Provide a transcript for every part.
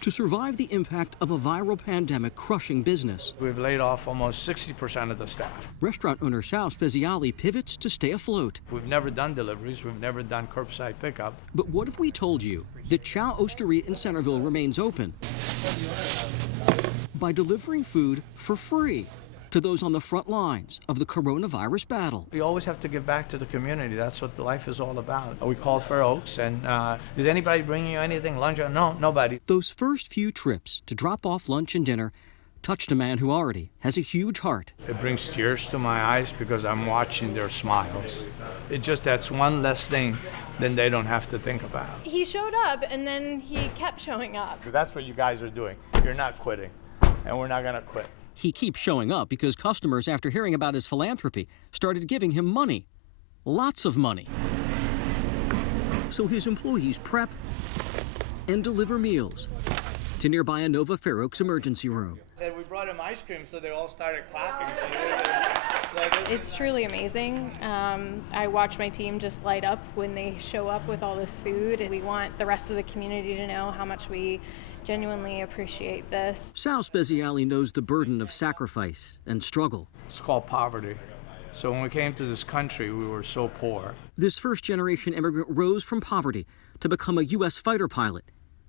to survive the impact of a viral pandemic crushing business. We've laid off almost 60% of the staff. Restaurant owner Sal Speziali pivots to stay afloat. We've never done deliveries. We've never done curbside pickup. But what if we told you that Chow Osteria in Centerville remains open by delivering food for free to those on the front lines of the coronavirus battle? We always have to give back to the community. That's what life is all about. We called Fair Oaks, and is anybody bringing you anything, lunch? No, nobody. Those first few trips to drop off lunch and dinner touched a man who already has a huge heart. It brings tears to my eyes because I'm watching their smiles. That's one less thing than they don't have to think about. He showed up, and then he kept showing up. That's what you guys are doing. You're not quitting, and we're not going to quit. He keeps showing up because customers, after hearing about his philanthropy, started giving him money. Lots of money. So his employees prep and deliver meals to nearby Inova Fair Oaks emergency room. We brought him ice cream, so they all started clapping. It's truly amazing. I watch my team just light up when they show up with all this food, and we want the rest of the community to know how much we genuinely appreciate this. Sal Speziali knows the burden of sacrifice and struggle. It's called poverty. So when we came to this country, we were so poor. This first-generation immigrant rose from poverty to become a U.S. fighter pilot.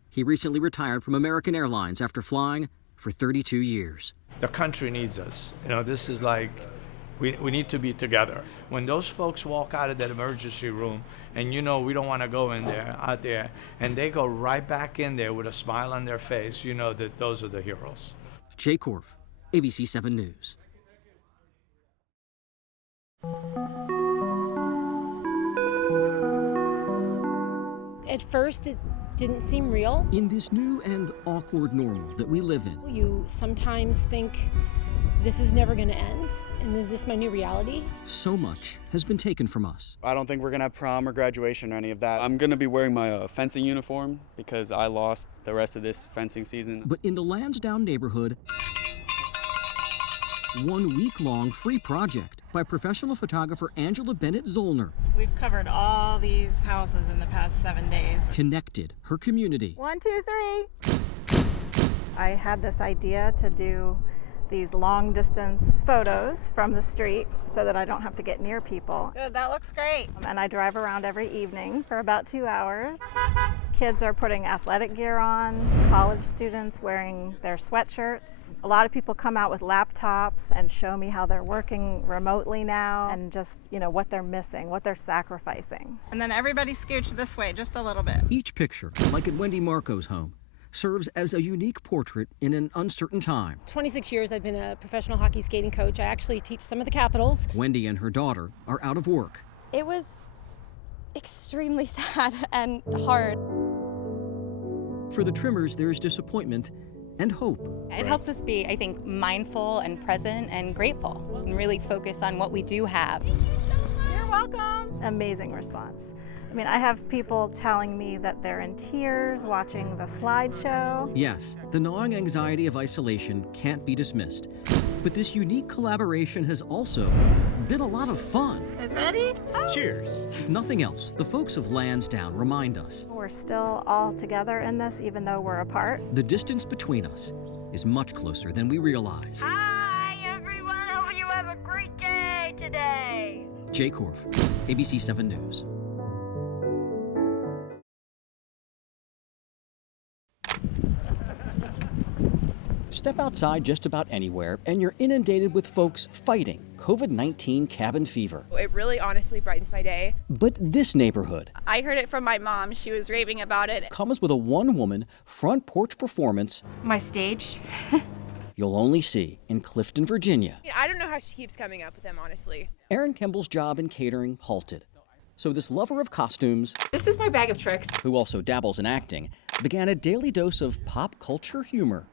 He recently retired from American Airlines after flying for 32 years. The country needs us. This is like, we need to be together. When those folks walk out of that emergency room and we don't want to go out there, and they go right back in there with a smile on their face, that those are the heroes. Jay Korf, ABC 7 News. At first, it didn't seem real. In this new and awkward normal that we live in, You sometimes think, this is never going to end, and is this my new reality? so much has been taken from us. I don't think we're going to have prom or graduation or any of that. I'm going to be wearing my fencing uniform because I lost the rest of this fencing season. But in the Lansdowne neighborhood, one week-long free project by professional photographer Angela Bennett Zollner We've covered all these houses in the past 7 days. connected her community. 1, 2, 3. I had this idea to do these long distance photos from the street so that I don't have to get near people. Good, that looks great. And I drive around every evening for about 2 hours. Kids are putting athletic gear on, college students wearing their sweatshirts. A lot of people come out with laptops and show me how they're working remotely now and just, what they're missing, what they're sacrificing. And then everybody scooch this way just a little bit. Each picture, like at Wendy Marco's home, serves as a unique portrait in an uncertain time. 26 years I've been a professional hockey skating coach. I actually teach some of the Capitals. Wendy and her daughter are out of work. It was extremely sad and hard. For the Trimmers, there's disappointment and hope. It helps us be, I think, mindful and present and grateful and really focus on what we do have. You're welcome. Amazing response. I have people telling me that they're in tears watching the slideshow. Yes, the gnawing anxiety of isolation can't be dismissed. But this unique collaboration has also been a lot of fun. You guys ready? Cheers. If nothing else, the folks of Lansdowne remind us We're still all together in this, even though we're apart. the distance between us is much closer than we realize. Hi, everyone. Hope you have a great day today. Jay Korf, ABC 7 News. Step outside just about anywhere, and you're inundated with folks fighting COVID-19 cabin fever. It really honestly brightens my day. But this neighborhood I heard it from my mom. She was raving about it. comes with a one-woman front porch performance My stage. you'll only see in Clifton, Virginia. I don't know how she keeps coming up with them, honestly. Erin Kemble's job in catering halted. So this lover of costumes, This is my bag of tricks. who also dabbles in acting, began a daily dose of pop culture humor.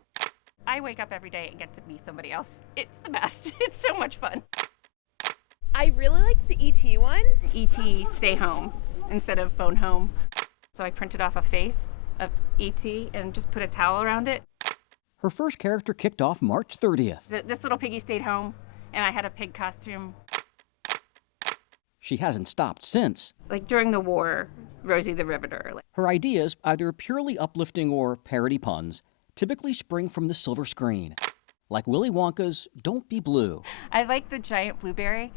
I wake up every day and get to be somebody else. It's the best. It's so much fun. I really liked the ET one. E.T. stay home instead of phone home. So I printed off a face of E.T. and just put a towel around it. Her first character kicked off March 30th. This little piggy stayed home, and I had a pig costume. She hasn't stopped since. Like during the war, Rosie the Riveter. Her ideas, either purely uplifting or parody puns, typically spring from the silver screen. Like Willy Wonka's Don't Be Blue. I like the giant blueberry.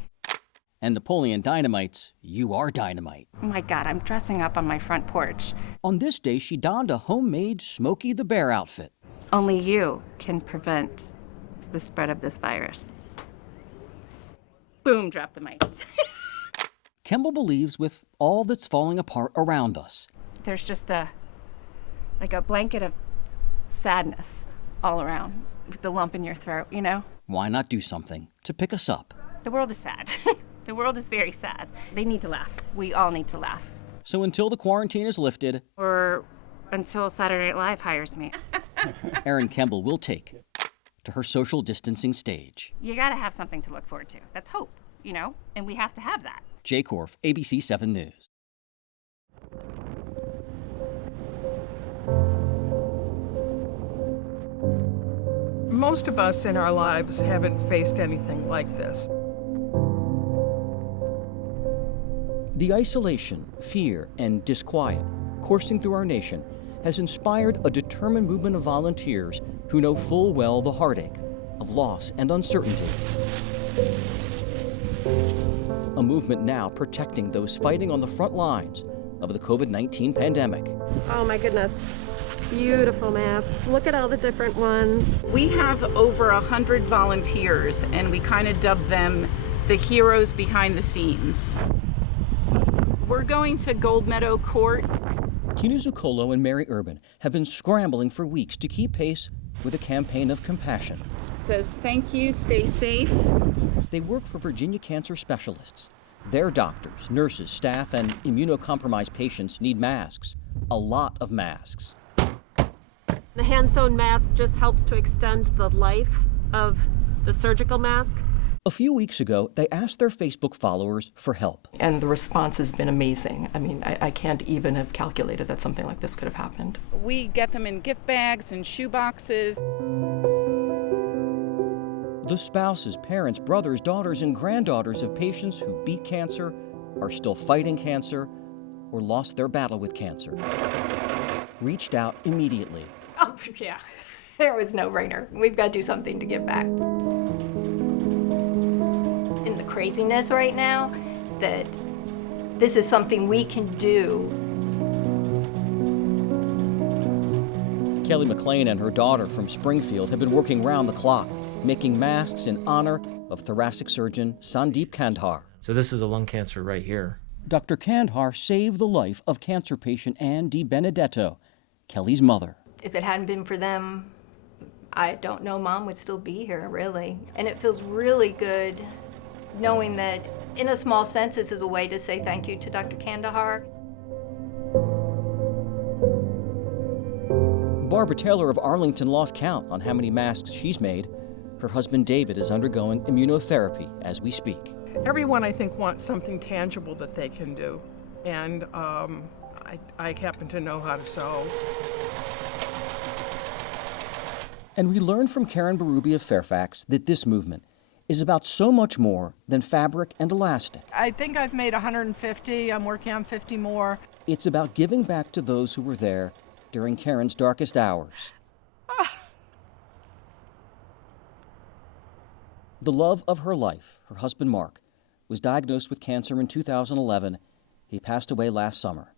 And Napoleon Dynamite's You Are Dynamite. Oh my God, I'm dressing up on my front porch. On this day, she donned a homemade Smokey the Bear outfit. Only you can prevent the spread of this virus. Boom, drop the mic. Kemble believes with all that's falling apart around us. There's just a blanket of sadness all around with the lump in your throat, you know? Why not do something to pick us up? The world is sad. The world is very sad. They need to laugh. We all need to laugh. So until the quarantine is lifted, or until Saturday Night Live hires me. Erin Kemble will take to her social distancing stage. You gotta have something to look forward to. That's hope, you know? And we have to have that. Jay Korf, ABC 7 News. Most of us in our lives haven't faced anything like this. The isolation, fear, and disquiet coursing through our nation has inspired a determined movement of volunteers who know full well the heartache of loss and uncertainty. A movement now protecting those fighting on the front lines of the COVID-19 pandemic. Oh my goodness. Beautiful masks. Look at all the different ones. We have over 100 volunteers, and we kind of dub them the heroes behind the scenes. We're going to Gold Meadow Court. Tina Zuccolo and Mary Urban have been scrambling for weeks to keep pace with a campaign of compassion. It says, thank you, stay safe. They work for Virginia Cancer Specialists. Their doctors, nurses, staff, and immunocompromised patients need masks. A lot of masks. The hand-sewn mask just helps to extend the life of the surgical mask. A few weeks ago, they asked their Facebook followers for help. And the response has been amazing. I mean, I can't even have calculated that something like this could have happened. We get them in gift bags and shoe boxes. The spouses, parents, brothers, daughters, and granddaughters of patients who beat cancer, are still fighting cancer, or lost their battle with cancer, reached out immediately. Oh, yeah. There was no brainer. We've got to do something to give back. In the craziness right now, that this is something we can do. Kelly McLean and her daughter from Springfield have been working round the clock, making masks in honor of thoracic surgeon Sandeep Kandhar. So this is a lung cancer right here. Dr. Kandhar saved the life of cancer patient Ann DiBenedetto, Kelly's mother. If it hadn't been for them, I don't know Mom would still be here, really. And it feels really good knowing that, in a small sense, this is a way to say thank you to Dr. Kandhar. Barbara Taylor of Arlington lost count on how many masks she's made. Her husband David is undergoing immunotherapy as we speak. Everyone, I think, wants something tangible that they can do. And I happen to know how to sew. And we learned from Karen Berube of Fairfax that this movement is about so much more than fabric and elastic. I think I've made 150. I'm working on 50 more. It's about giving back to those who were there during Karen's darkest hours. The love of her life, her husband Mark, was diagnosed with cancer in 2011. He passed away last summer.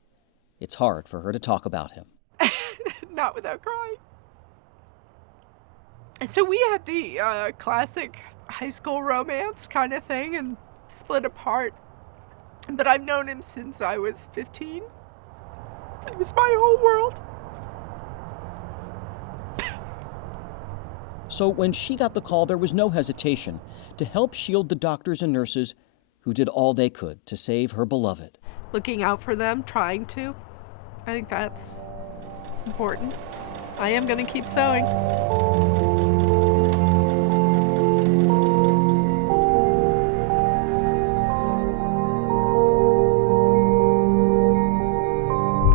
It's hard for her to talk about him. Not without crying. So we had the classic high school romance kind of thing and split apart. But I've known him since I was 15. It was my whole world. So when she got the call, there was no hesitation to help shield the doctors and nurses who did all they could to save her beloved. Looking out for them, trying to. I think that's important. I am going to keep sewing.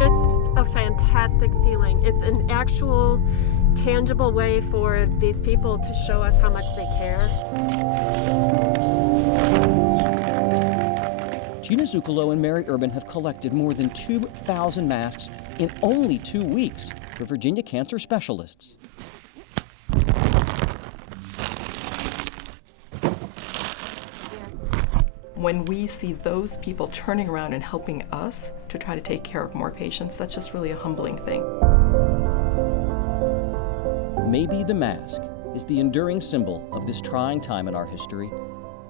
It's a fantastic feeling. It's an actual, tangible way for these people to show us how much they care. Tina Zuccolo and Mary Urban have collected more than 2,000 masks in only 2 weeks for Virginia cancer specialists. When we see those people turning around and helping us to try to take care of more patients, that's just really a humbling thing. Maybe the mask is the enduring symbol of this trying time in our history,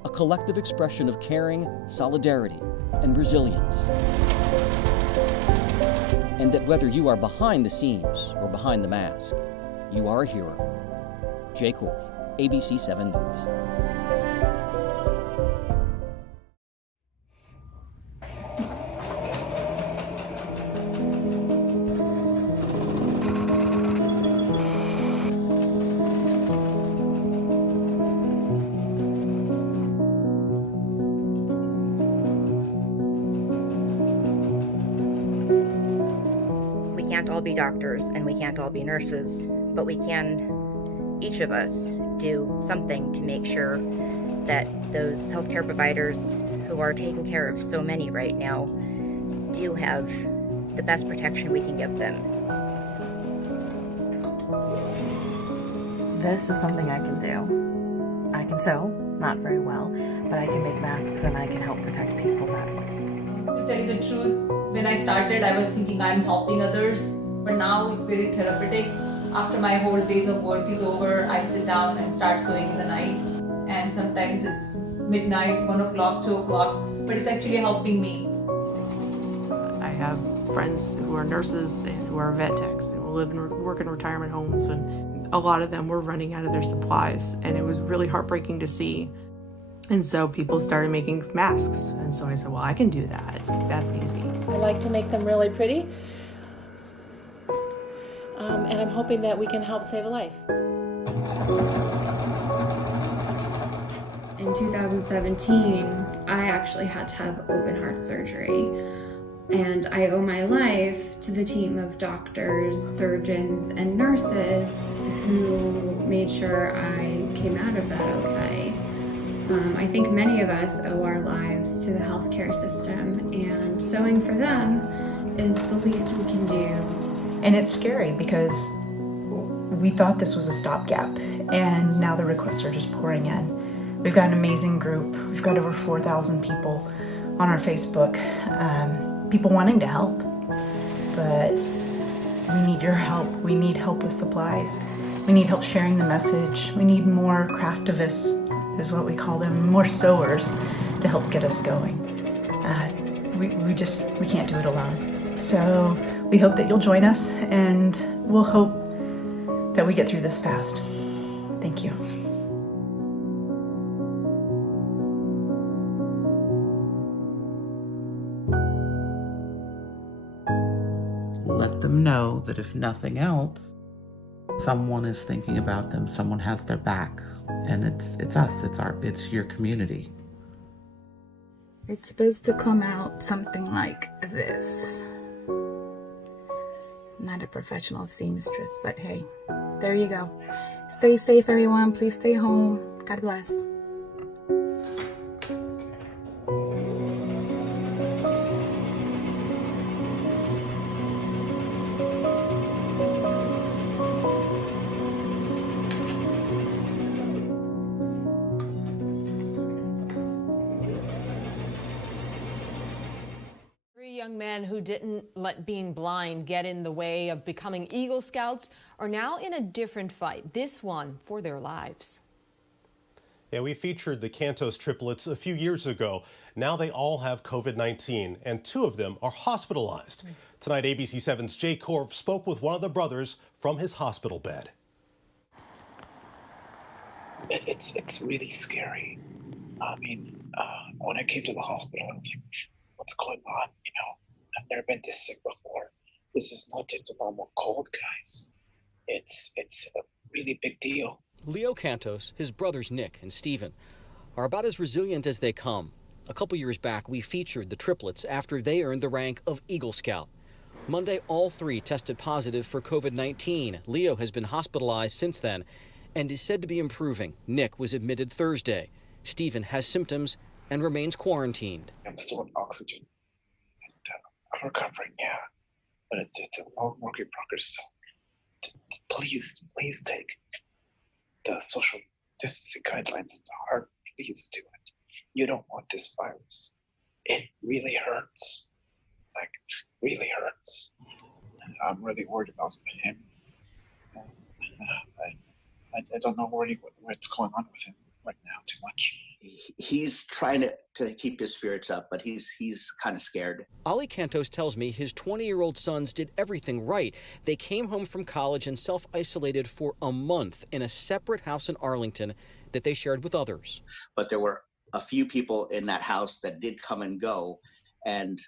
a collective expression of caring, solidarity, and resilience. And that whether you are behind the scenes or behind the mask, you are a hero. Jay Korf, ABC 7 News. We can't all be doctors and we can't all be nurses, but we can, each of us, do something to make sure that those healthcare providers who are taking care of so many right now do have the best protection we can give them. This is something I can do. I can sew, not very well, but I can make masks and I can help protect people that way. To tell you the truth, when I started, I was thinking I'm helping others, but now it's very therapeutic. After my whole days of work is over, I sit down and start sewing in the night. And sometimes it's midnight, 1 o'clock, 2 o'clock, but it's actually helping me. I have friends who are nurses and who are vet techs and who live and work in retirement homes, and a lot of them were running out of their supplies, and it was really heartbreaking to see. And so people started making masks, and so I said, well, I can do that. That's easy. I like to make them really pretty, and I'm hoping that we can help save a life. In 2017, I actually had to have open heart surgery, and I owe my life to the team of doctors, surgeons, and nurses who made sure I came out of that okay. I think many of us owe our lives to the healthcare system, and sewing for them is the least we can do. And it's scary because we thought this was a stopgap, and now the requests are just pouring in. We've got an amazing group. We've got over 4,000 people on our Facebook, people wanting to help, but we need your help. We need help with supplies. We need help sharing the message. We need more craftivists, is what we call them, more sewers to help get us going. We can't do it alone. So we hope that you'll join us, and we'll hope that we get through this fast. Thank you. Let them know that if nothing else, someone is thinking about them, someone has their back, and it's us, it's your community. It's supposed to come out something like this. Not a professional seamstress, but hey, there you go. Stay safe, everyone. Please stay home. God bless. Young men who didn't let being blind get in the way of becoming Eagle Scouts are now in a different fight, this one for their lives. Yeah, we featured the Cantos triplets a few years ago. Now they all have COVID-19, and 2 of them are hospitalized. Tonight, ABC 7's Jay Korf spoke with one of the brothers from his hospital bed. It's really scary. I mean, when I came to the hospital, I was like, what's going on? You know, I've never been this sick before. This is not just a normal cold, guys. It's a really big deal. Leo Cantos, his brothers Nick and Steven, are about as resilient as they come. A couple years back, we featured the triplets after they earned the rank of Eagle Scout. Monday, all 3 tested positive for COVID-19. Leo has been hospitalized since then and is said to be improving. Nick was admitted Thursday. Steven has symptoms and remains quarantined. I'm still on oxygen. And, I'm recovering, yeah. But it's a long work in progress. So please take the social distancing guidelines to heart. Please do it. You don't want this virus. It really hurts. Like, really hurts. I'm really worried about him. I don't know really what's going on with him right now too much. He's trying to keep his spirits up, but he's kind of scared. Ali Cantos tells me his 20-year-old sons did everything right. They came home from college and self-isolated for a month in a separate house in Arlington that they shared with others. But there were a few people in that house that did come and go, and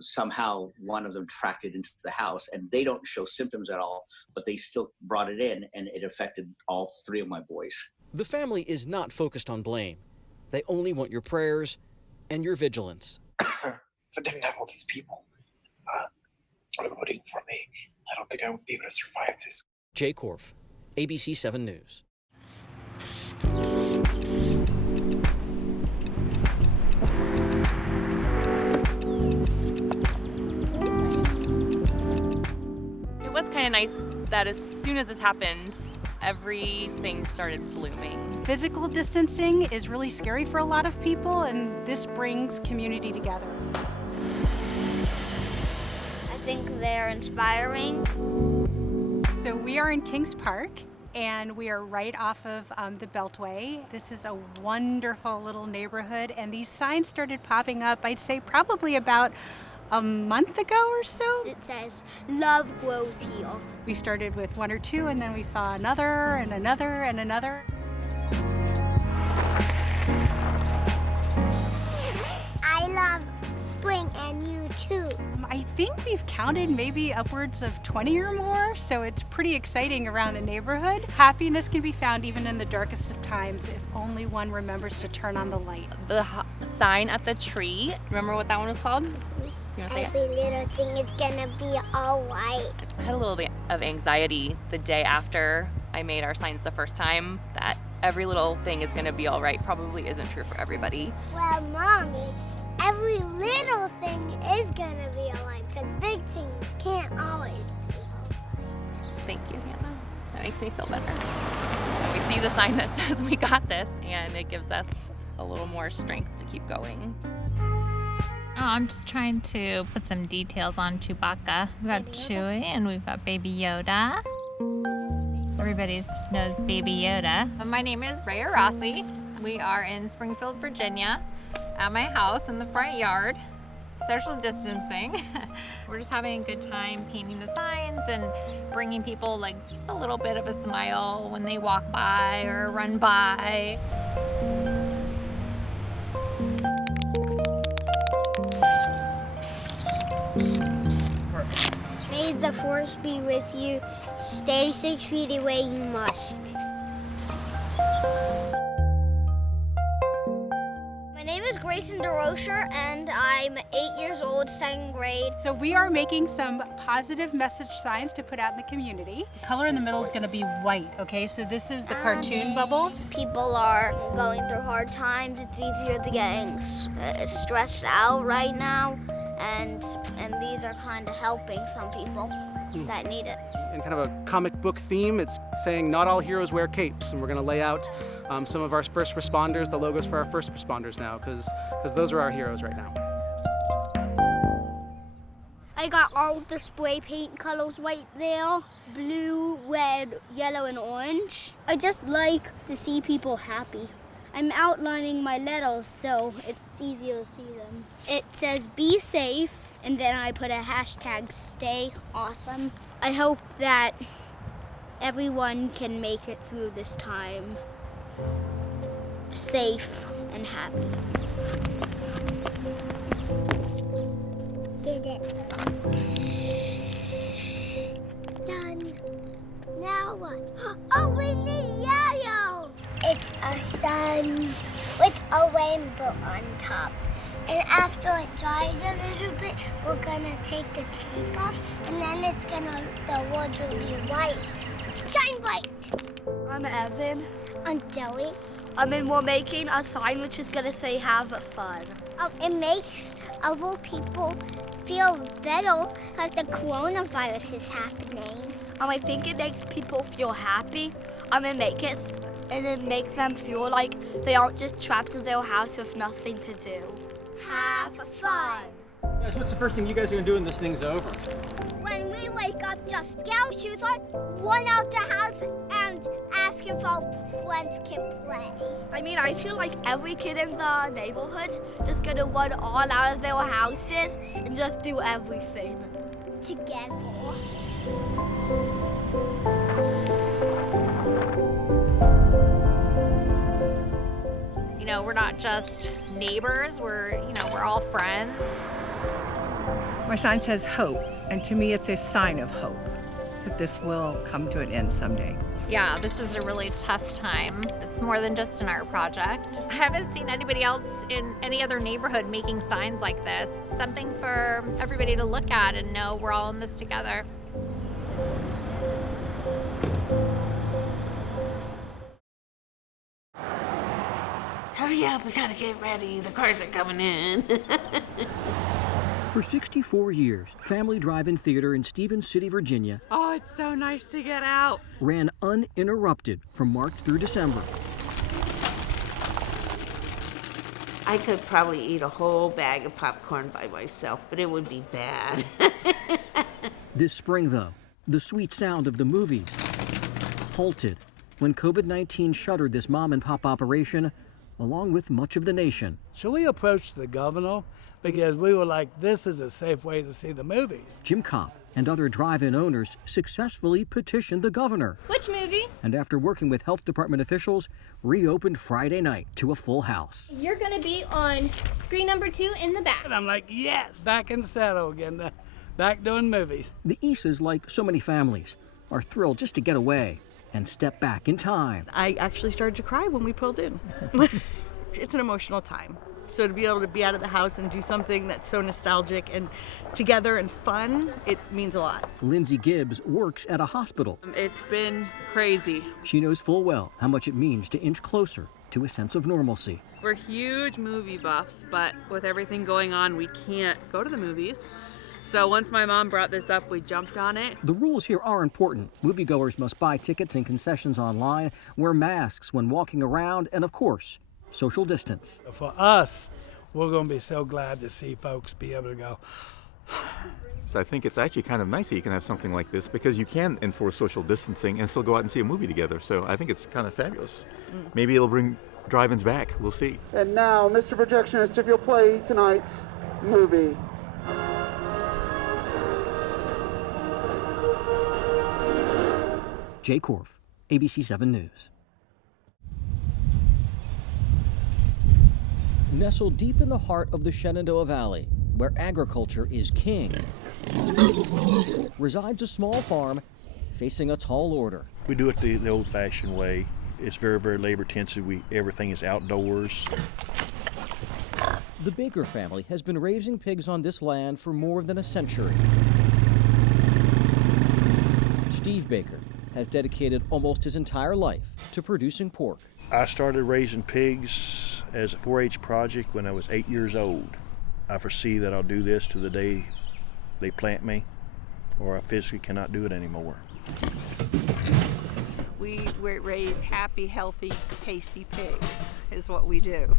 somehow one of them tracked it into the house, and they don't show symptoms at all, but they still brought it in, and it affected all three of my boys. The family is not focused on blame. They only want your prayers and your vigilance. If I didn't have all these people rooting for me, I don't think I would be able to survive this. Jay Korf, ABC 7 News. It was kind of nice that as soon as this happened, everything started blooming. Physical distancing is really scary for a lot of people, and this brings community together. I think they're inspiring. So we are in Kings Park, and we are right off of the Beltway. This is a wonderful little neighborhood, and these signs started popping up, I'd say probably about a month ago or so. It says, "Love grows here." We started with one or two, and then we saw another and another and another. I love spring, and you too. I think we've counted maybe upwards of 20 or more, so it's pretty exciting around the neighborhood. Happiness can be found even in the darkest of times if only one remembers to turn on the light. The sign at the tree, remember what that one was called? You wanna say Every little thing is gonna be all right. I had a little bit of anxiety the day after I made our signs the first time that every little thing is gonna be all right probably isn't true for everybody. Well, Mommy, every little thing is gonna be all right, because big things can't always be all right. Thank you, Hannah. That makes me feel better. And we see the sign that says we got this, and it gives us a little more strength to keep going. Oh, I'm just trying to put some details on Chewbacca. We've got Chewie and we've got Baby Yoda. Everybody knows Baby Yoda. My name is Raya Rossi. We are in Springfield, Virginia, at my house in the front yard, social distancing. We're just having a good time painting the signs and bringing people like just a little bit of a smile when they walk by or run by. May the force be with you. Stay 6 feet away, you must. My name is Grayson DeRocher, and I'm 8 years old, 2nd grade. So we are making some positive message signs to put out in the community. The color in the middle is going to be white, okay? So this is the cartoon bubble. People are going through hard times. It's easier to getting stressed out right now, and these are kind of helping some people that need it. In kind of a comic book theme, it's saying not all heroes wear capes, and we're going to lay out some of our first responders, the logos for our first responders now, because those are our heroes right now. I got all of the spray paint colors right there: blue, red, yellow, and orange. I just like to see people happy. I'm outlining my letters so it's easier to see them. It says be safe, and then I put a hashtag stay awesome. I hope that everyone can make it through this time safe and happy. Did it. Done. Now what? Oh, we need yellow! It's a sun with a rainbow on top. And after it dries a little bit, we're gonna take the tape off, and then the words will be white. Shine bright! I'm Evan. I'm Joey. And we're making a sign which is gonna say "Have fun." It makes other people feel better because the coronavirus is happening. I think it makes people feel happy. It makes them feel like they aren't just trapped in their house with nothing to do. Have fun. Guys, what's the first thing you guys are gonna do when this thing's over? When we wake up, just get our shoes on, run out the house, and ask if our friends can play. I feel like every kid in the neighborhood just gonna run all out of their houses and just do everything together. We're not just neighbors, we're all friends. My sign says hope, and to me it's a sign of hope that this will come to an end someday. Yeah, this is a really tough time. It's more than just an art project. I haven't seen anybody else in any other neighborhood making signs like this. Something for everybody to look at and know we're all in this together. Hurry up, we gotta get ready. The cars are coming in. For 64 years, Family Drive-In Theater in Stevens City, Virginia Oh, it's so nice to get out. ran uninterrupted from March through December. I could probably eat a whole bag of popcorn by myself, but it would be bad. This spring, though, the sweet sound of the movies halted when COVID-19 shuttered this mom-and-pop operation, along with much of the nation. So we approached the governor because we were like, this is a safe way to see the movies. Jim Kopp and other drive-in owners successfully petitioned the governor. Which movie? And after working with health department officials, reopened Friday night to a full house. You're gonna be on screen number 2 in the back. And I'm like, yes, back in the saddle again, back doing movies. The Isas, like so many families, are thrilled just to get away and step back in time. I actually started to cry when we pulled in. It's an emotional time. So to be able to be out of the house and do something that's so nostalgic and together and fun, it means a lot. Lindsay Gibbs works at a hospital. It's been crazy. She knows full well how much it means to inch closer to a sense of normalcy. We're huge movie buffs, but with everything going on, we can't go to the movies. So once my mom brought this up, we jumped on it. The rules here are important. Moviegoers must buy tickets and concessions online, wear masks when walking around, and of course, social distance. For us, we're going to be so glad to see folks be able to go. So I think it's actually kind of nice that you can have something like this because you can enforce social distancing and still go out and see a movie together. So I think it's kind of fabulous. Maybe it'll bring drive-ins back. We'll see. And now, Mr. Projectionist, if you'll play tonight's movie. Jay Korf, ABC 7 News. Nestled deep in the heart of the Shenandoah Valley, where agriculture is king, resides a small farm facing a tall order. We do it the old-fashioned way. It's very, very labor-intensive. Everything is outdoors. The Baker family has been raising pigs on this land for more than a century. Steve Baker has dedicated almost his entire life to producing pork. I started raising pigs as a 4-H project when I was 8 years old. I foresee that I'll do this to the day they plant me, or I physically cannot do it anymore. We raise happy, healthy, tasty pigs is what we do.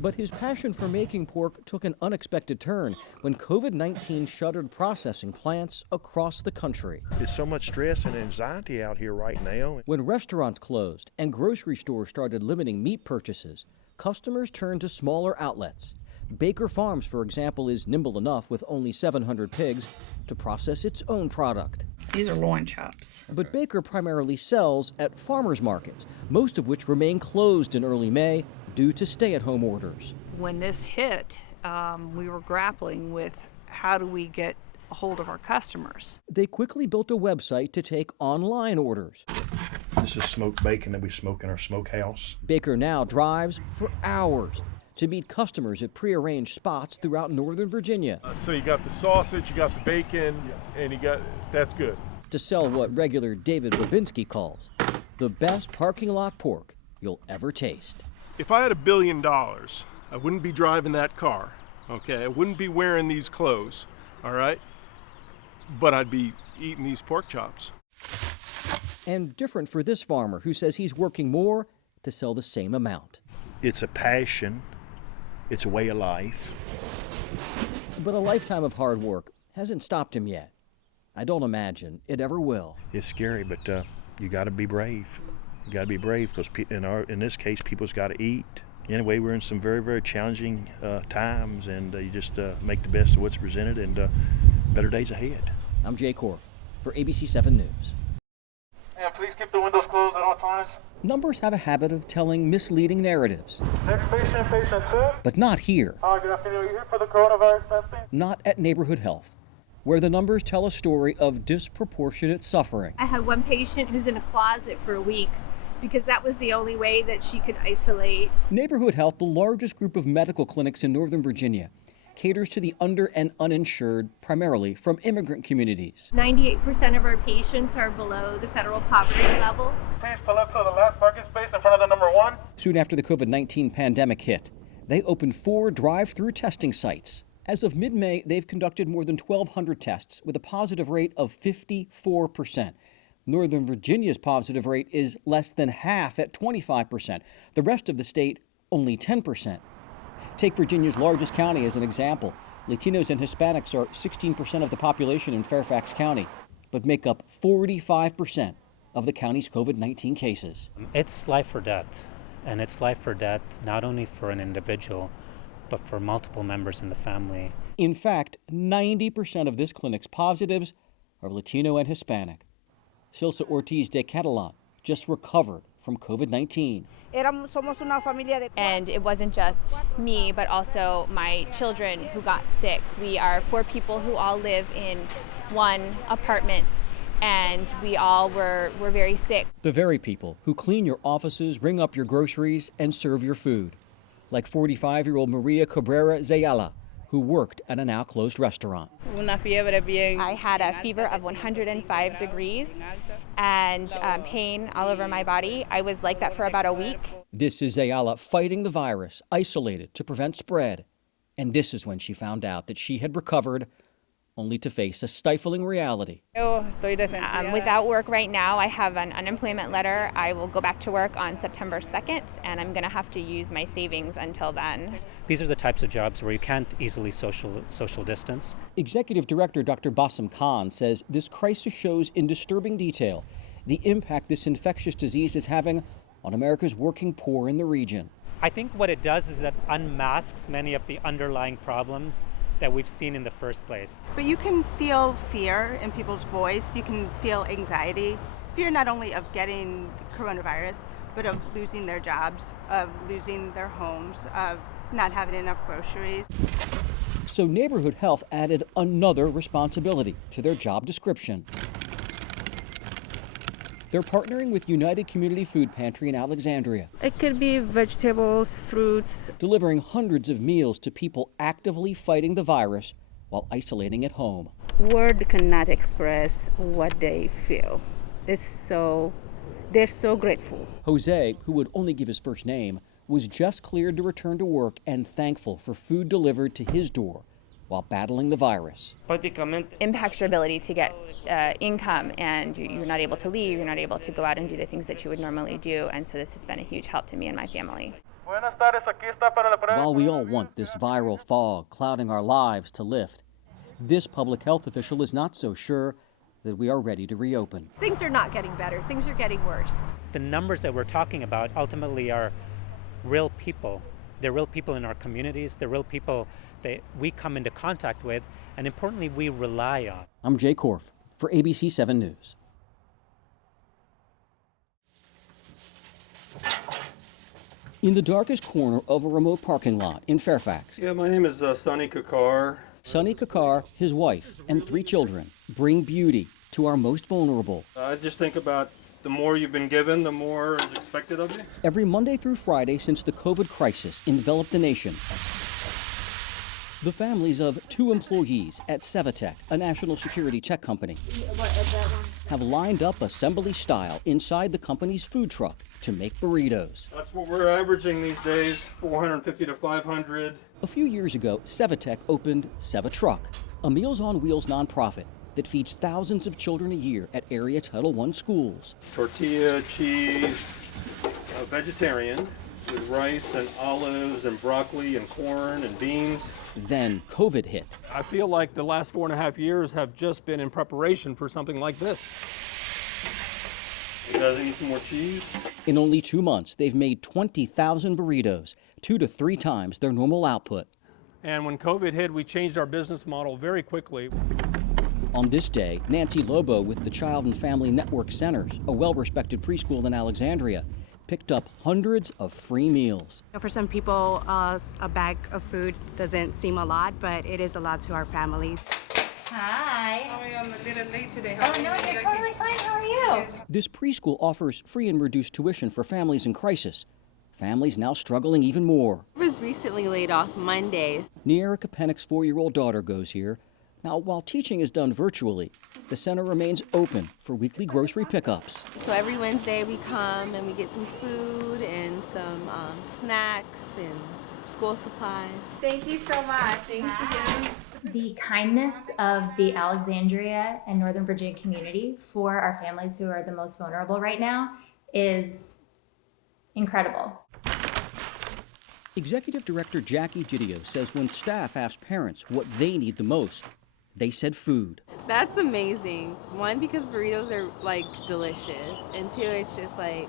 But his passion for making pork took an unexpected turn when COVID-19 shuttered processing plants across the country. There's so much stress and anxiety out here right now. When restaurants closed and grocery stores started limiting meat purchases, customers turned to smaller outlets. Baker Farms, for example, is nimble enough with only 700 pigs to process its own product. These are loin chops. But Baker primarily sells at farmers markets, most of which remain closed in early May due to stay-at-home orders. When this hit, we were grappling with how do we get a hold of our customers. They quickly built a website to take online orders. This is smoked bacon that we smoke in our smokehouse. Baker now drives for hours to meet customers at prearranged spots throughout Northern Virginia. So you got the sausage, you got the bacon, and that's good. To sell what regular David Babinski calls the best parking lot pork you'll ever taste. If I had $1 billion, I wouldn't be driving that car, okay? I wouldn't be wearing these clothes, all right? But I'd be eating these pork chops. And different for this farmer who says he's working more to sell the same amount. It's a passion. It's a way of life. But a lifetime of hard work hasn't stopped him yet. I don't imagine it ever will. It's scary, but you got to be brave. You got to be brave because in this case, people's got to eat. Anyway, we're in some very, very challenging times, and you just make the best of what's presented, and better days ahead. I'm Jay Korf for ABC 7 News. And please keep the windows closed at all times. Numbers have a habit of telling misleading narratives. Next patient, patient 2. But not here. Hi, good afternoon. Are you here for the coronavirus testing? Not at Neighborhood Health, where the numbers tell a story of disproportionate suffering. I had one patient who's in a closet for a week because that was the only way that she could isolate. Neighborhood Health, the largest group of medical clinics in Northern Virginia, caters to the under and uninsured, primarily from immigrant communities. 98% of our patients are below the federal poverty level. Please pull up to the last parking space in front of the number 1. Soon after the COVID-19 pandemic hit, they opened 4 drive-through testing sites. As of mid-May, they've conducted more than 1,200 tests with a positive rate of 54%. Northern Virginia's positive rate is less than half at 25%. The rest of the state, only 10%. Take Virginia's largest county as an example. Latinos and Hispanics are 16% of the population in Fairfax County, but make up 45% of the county's COVID-19 cases. It's life or death, and it's life or death not only for an individual, but for multiple members in the family. In fact, 90% of this clinic's positives are Latino and Hispanic. Silsa Ortiz de Catalan just recovered from COVID-19. And it wasn't just me, but also my children who got sick. We are 4 people who all live in one apartment, and we all were very sick. The very people who clean your offices, ring up your groceries, and serve your food. Like 45-year-old Maria Cabrera Zayala, who worked at a now-closed restaurant. I had a fever of 105 degrees and pain all over my body. I was like that for about a week. This is Zayala fighting the virus, isolated to prevent spread. And this is when she found out that she had recovered, only to face a stifling reality. Without work right now, I have an unemployment letter. I will go back to work on September 2nd, and I'm going to have to use my savings until then. These are the types of jobs where you can't easily social distance. Executive Director Dr. Bassem Khan says this crisis shows in disturbing detail the impact this infectious disease is having on America's working poor in the region. I think what it does is that unmasks many of the underlying problems that we've seen in the first place. But you can feel fear in people's voice. You can feel anxiety. Fear not only of getting coronavirus, but of losing their jobs, of losing their homes, of not having enough groceries. So Neighborhood Health added another responsibility to their job description. They're partnering with United Community Food Pantry in Alexandria. It could be vegetables, fruits. Delivering hundreds of meals to people actively fighting the virus while isolating at home. Word cannot express what they feel. They're so grateful. Jose, who would only give his first name, was just cleared to return to work and thankful for food delivered to his door while battling the virus. Impacts your ability to get income, and you're not able to leave, you're not able to go out and do the things that you would normally do, and so this has been a huge help to me and my family. While we all want this viral fog clouding our lives to lift, this public health official is not so sure that we are ready to reopen. Things are not getting better, things are getting worse. The numbers that we're talking about ultimately are real people. They're real people in our communities, they're real people that we come into contact with, and importantly, we rely on. I'm Jay Korf for ABC 7 News. In the darkest corner of a remote parking lot in Fairfax. Yeah, my name is Sonny Kakar. Sonny Kakar, his wife, and 3 children bring beauty to our most vulnerable. I just think about the more you've been given, the more is expected of you. Every Monday through Friday since the COVID crisis enveloped the nation, The families of 2 employees at Sevitech, a national security tech company, have lined up assembly style inside the company's food truck to make burritos. That's what we're averaging these days, 450 to 500. A few years ago, Sevitech opened Sevitruck, a Meals on Wheels nonprofit that feeds thousands of children a year at area Title I schools. Tortilla, cheese, vegetarian, with rice and olives and broccoli and corn and beans. Then COVID hit. I feel like the last 4.5 years have just been in preparation for something like this. You guys need some more cheese? In only 2 months, they've made 20,000 burritos, 2 to 3 times their normal output. And when COVID hit, we changed our business model very quickly. On this day, Nancy Lobo with the Child and Family Network Centers, a well-respected preschool in Alexandria, picked up hundreds of free meals. For some people, a bag of food doesn't seem a lot, but it is a lot to our families. Hi. Sorry, I'm a little late today. Oh, no, you're totally fine. How are you? This preschool offers free and reduced tuition for families in crisis. Families now struggling even more. I was recently laid off Monday. Nierica Pennick's 4-year-old daughter goes here. Now, while teaching is done virtually, the center remains open for weekly grocery pickups. So every Wednesday we come and we get some food and some snacks and school supplies. Thank you so much. Thank you. The kindness of the Alexandria and Northern Virginia community for our families who are the most vulnerable right now is incredible. Executive Director Jackie Didio says when staff asked parents what they need the most, they said food. That's amazing. One, because burritos are like delicious, and two, it's just like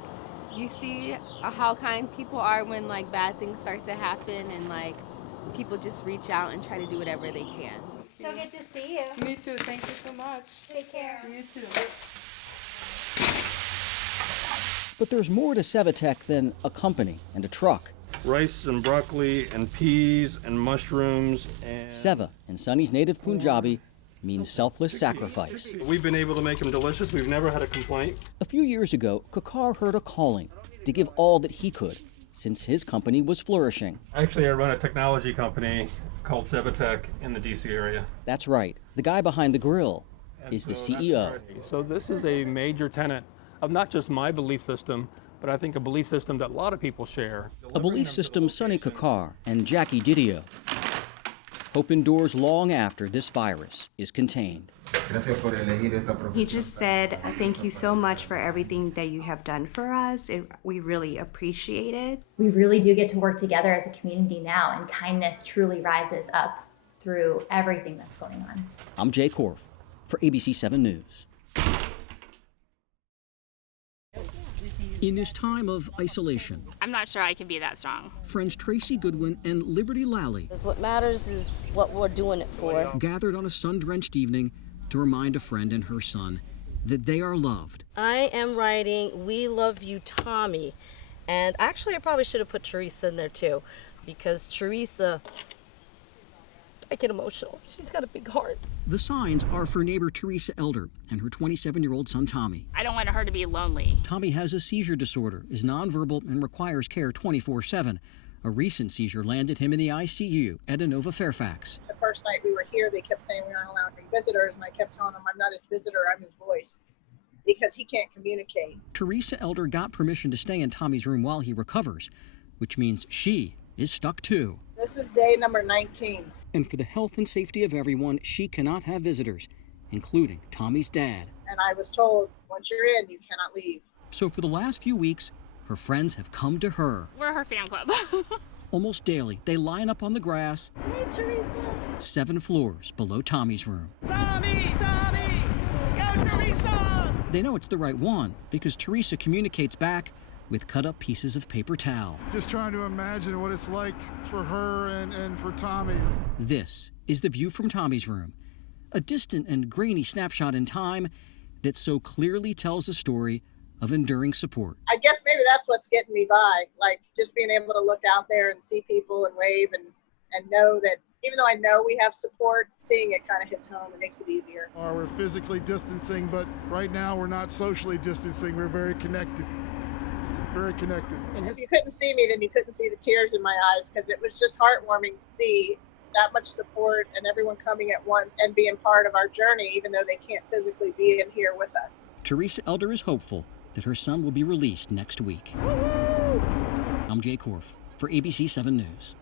you see how kind people are when like bad things start to happen, and like people just reach out and try to do whatever they can. So good to see you. Me too. Thank you so much. Take care. You too. But there's more to Sevitech than a company and a truck. Rice and broccoli and peas and mushrooms and... Seva, in Sunny's native Punjabi, means selfless sacrifice. We've been able to make them delicious. We've never had a complaint. A few years ago, Kakar heard a calling to give all that he could since his company was flourishing. Actually, I run a technology company called Sevitech in the DC area. That's right. The guy behind the grill is the CEO. So this is a major tenet of not just my belief system, but I think a belief system that a lot of people share. A belief system Sunny Kakar and Jackie Didio hope endures long after this virus is contained. He just said, thank you so much for everything that you have done for us. We really appreciate it. We really do get to work together as a community now, and kindness truly rises up through everything that's going on. I'm Jay Korf for ABC 7 News. In this time of isolation, I'm not sure I can be that strong. friends Tracy Goodwin and Liberty Lally What matters is what we're doing it for. gathered on a sun-drenched evening to remind a friend and her son that they are loved. I am writing "We Love You, Tommy," and actually I probably should have put Teresa in there too, because Teresa, I get emotional. She's got a big heart. The signs are for neighbor Teresa Elder and her 27-year-old son Tommy. I don't want her to be lonely. Tommy has a seizure disorder, is nonverbal, and requires care 24/7. A recent seizure landed him in the ICU at Inova Fairfax. The first night we were here, they kept saying we aren't allowed any visitors, and I kept telling them I'm not his visitor, I'm his voice, because he can't communicate. Teresa Elder got permission to stay in Tommy's room while he recovers, which means she is stuck too. This is day number 19. And for the health and safety of everyone, she cannot have visitors, including Tommy's dad. And I was told, once you're in, you cannot leave. So for the last few weeks, her friends have come to her. We're her fan club. Almost daily, they line up on the grass, Hey, Teresa. 7 floors below Tommy's room. Tommy! Tommy! Go, Teresa! They know it's the right one because Teresa communicates back with cut-up pieces of paper towel. Just trying to imagine what it's like for her and for Tommy. This is the view from Tommy's room, a distant and grainy snapshot in time that so clearly tells a story of enduring support. I guess maybe that's what's getting me by, like just being able to look out there and see people and wave and know that even though I know we have support, seeing it kind of hits home and makes it easier. We're physically distancing, but right now we're not socially distancing. We're very connected. Very connected. And if you couldn't see me, then you couldn't see the tears in my eyes, because it was just heartwarming to see that much support and everyone coming at once and being part of our journey, even though they can't physically be in here with us. Teresa Elder is hopeful that her son will be released next week. I'm Jay Korf for ABC 7 News.